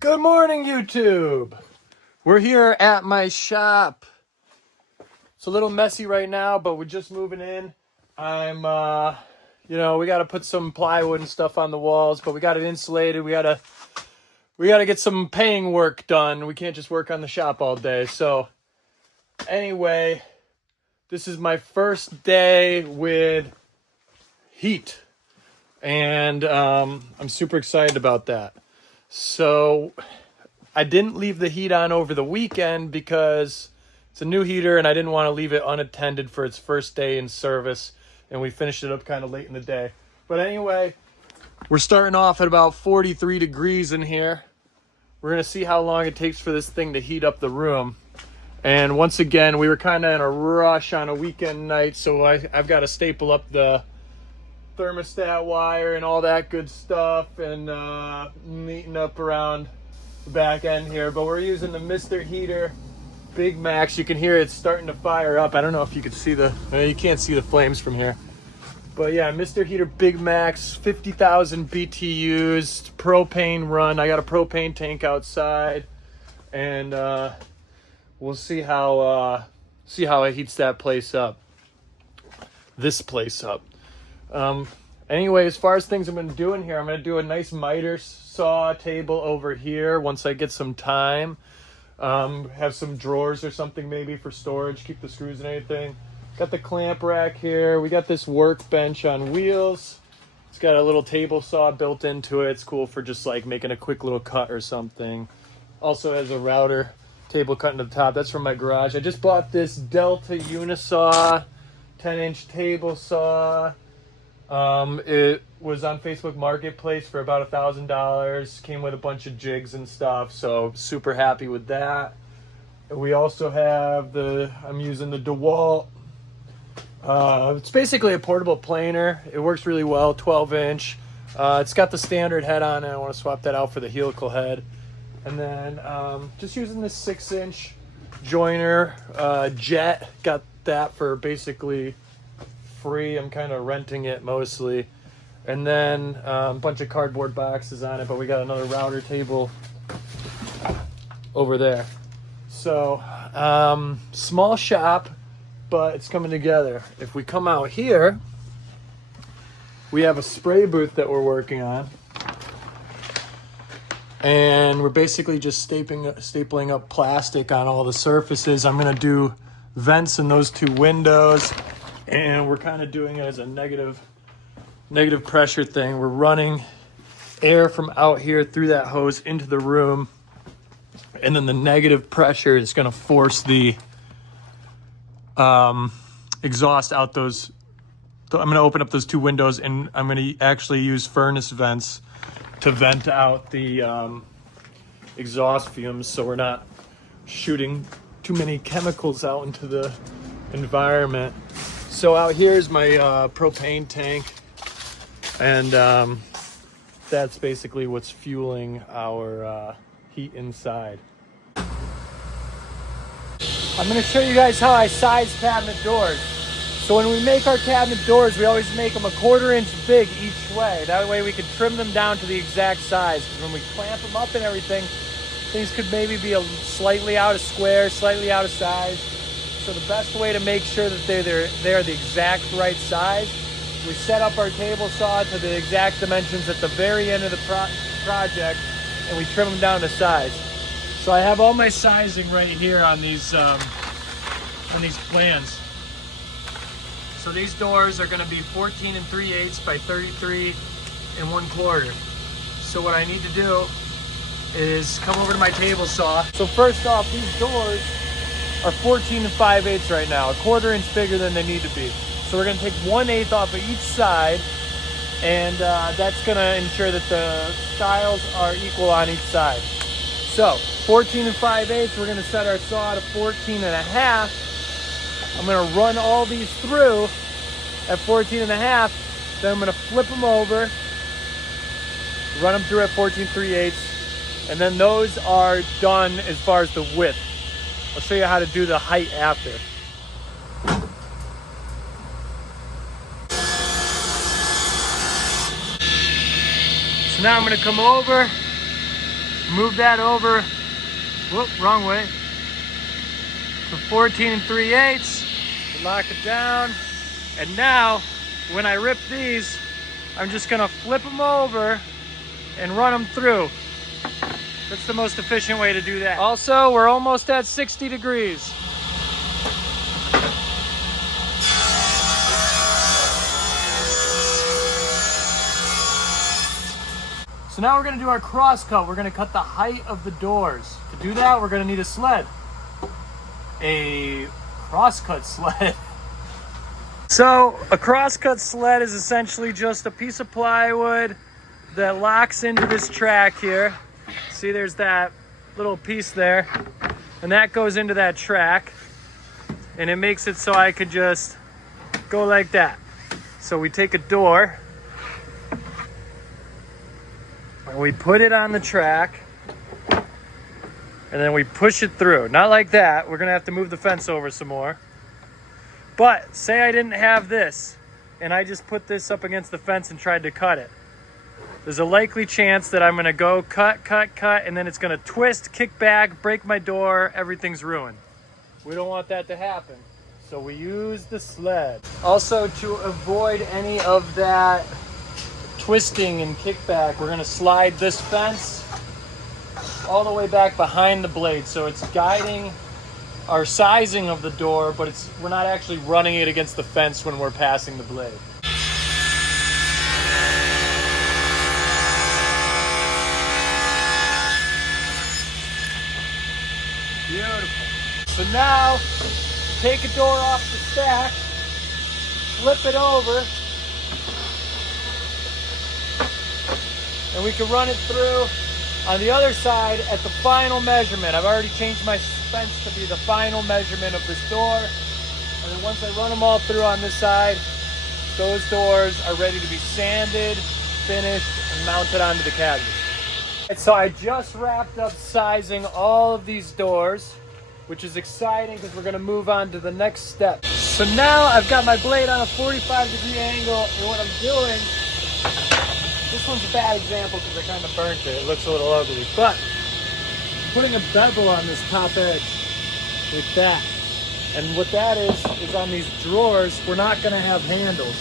Good morning, YouTube. We're here at my shop. It's a little messy right now, but we're just moving in. We got to put some plywood and stuff on the walls, but we got it insulated. We got to get some painting work done. We can't just work on the shop all day. So anyway, this is my first day with heat, and I'm super excited about that. So I didn't leave the heat on over the weekend because it's a new heater and I didn't want to leave it unattended for its first day in service, and we finished it up kind of late in the day. But anyway, we're starting off at about 43 degrees in here. We're going to see how long it takes for this thing to heat up the room. And once again, we were kind of in a rush on a weekend night, so I've got to staple up the thermostat wire and all that good stuff and neaten up around the back end here. But we're using the Mr. Heater Big Max. You can hear it's starting to fire up. I don't know if you can see you can't see the flames from here. But yeah, Mr. Heater Big Max, 50,000 BTUs, propane run. I got a propane tank outside, and we'll see how it heats that place up. This place up. Anyway, as far as things I'm going to do in here, I'm going to do a nice miter saw table over here once I get some time. Have some drawers or something maybe for storage, keep the screws and everything. Got the clamp rack here. We got this workbench on wheels. It's got a little table saw built into it. It's cool for just like making a quick little cut or something. Also has a router table cutting to the top. That's from my garage. I just bought this Delta Unisaw 10-inch table saw. It was on Facebook Marketplace for about $1,000. Came with a bunch of jigs and stuff, so super happy with that. We also have I'm using the DeWalt. It's basically a portable planer. It works really well, 12-inch. It's got the standard head on it. I want to swap that out for the helical head. And then just using this 6-inch joiner jet. Got that for basically free. I'm kind of renting it mostly. And then a bunch of cardboard boxes on it, but we got another router table over there. So small shop, but it's coming together. If we come out here, we have a spray booth that we're working on, and we're basically just stapling up plastic on all the surfaces. I'm going to do vents in those two windows, and we're kind of doing it as a negative pressure thing. We're running air from out here through that hose into the room, and then the negative pressure is going to force the exhaust out those. I'm going to open up those two windows, and I'm going to actually use furnace vents to vent out the exhaust fumes, so we're not shooting too many chemicals out into the environment. So out here is my propane tank, and that's basically what's fueling our heat inside. I'm going to show you guys how I size cabinet doors. So when we make our cabinet doors, we always make them 1/4 inch big each way. That way we can trim them down to the exact size. When we clamp them up and everything, things could maybe be slightly out of square, slightly out of size. So the best way to make sure that they're the exact right size, we set up our table saw to the exact dimensions at the very end of the project, and we trim them down to size. So I have all my sizing right here on these plans. So these doors are going to be 14 3/8 by 33 1/4. So what I need to do is come over to my table saw. So first off, these doors are 14 5/8 right now, 1/4 inch bigger than they need to be. So we're going to take 1/8 off of each side, and that's going to ensure that the stiles are equal on each side. So 14 5/8, we're going to set our saw to 14 1/2. I'm going to run all these through at 14 1/2. Then I'm going to flip them over, run them through at 14 3/8, and then those are done as far as the width. I'll show you how to do the height after. So now I'm going to come over, Move that over, whoop, wrong way, to 14 3/8. Lock it down. And now, when I rip these, I'm just gonna flip them over and run them through. That's the most efficient way to do that. Also, we're almost at 60 degrees. So now we're gonna do our cross cut. We're gonna cut the height of the doors. To do that, we're gonna need a sled. A crosscut sled. So a crosscut sled is essentially just a piece of plywood that locks into this track here. See, there's that little piece there, and that goes into that track, and it makes it so I could just go like that. So we take a door and we put it on the track, and then we push it through. Not like that. We're gonna have to move the fence over some more. But say I didn't have this and I just put this up against the fence and tried to cut it. There's a likely chance that I'm gonna go cut, and then it's gonna twist, kick back, break my door, everything's ruined. We don't want that to happen. So we use the sled. Also, to avoid any of that twisting and kickback, we're gonna slide this fence all the way back behind the blade. So it's guiding our sizing of the door, but we're not actually running it against the fence when we're passing the blade. Beautiful. So now, take a door off the stack, flip it over, and we can run it through on the other side at the final measurement. I've already changed my fence to be the final measurement of this door. And then once I run them all through on this side, those doors are ready to be sanded, finished, and mounted onto the cabinet. And so I just wrapped up sizing all of these doors, which is exciting because we're gonna move on to the next step. So now I've got my blade on a 45-degree angle, and what I'm doing, this one's a bad example because I kind of burnt it. It looks a little ugly, but putting a bevel on this top edge like that. And what that is on these drawers, we're not gonna have handles.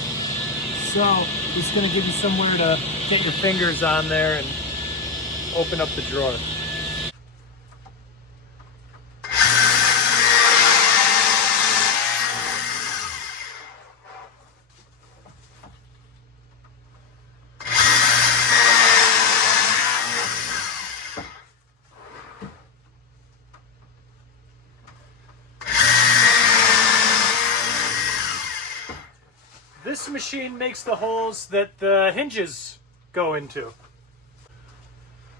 So it's gonna give you somewhere to get your fingers on there and open up the drawer. This machine makes the holes that the hinges go into.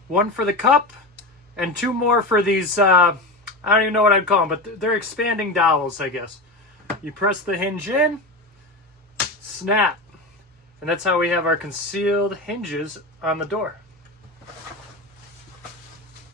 One for the cup and two more for these, I don't even know what I'd call them, but they're expanding dowels, I guess. You press the hinge in, snap, and that's how we have our concealed hinges on the door.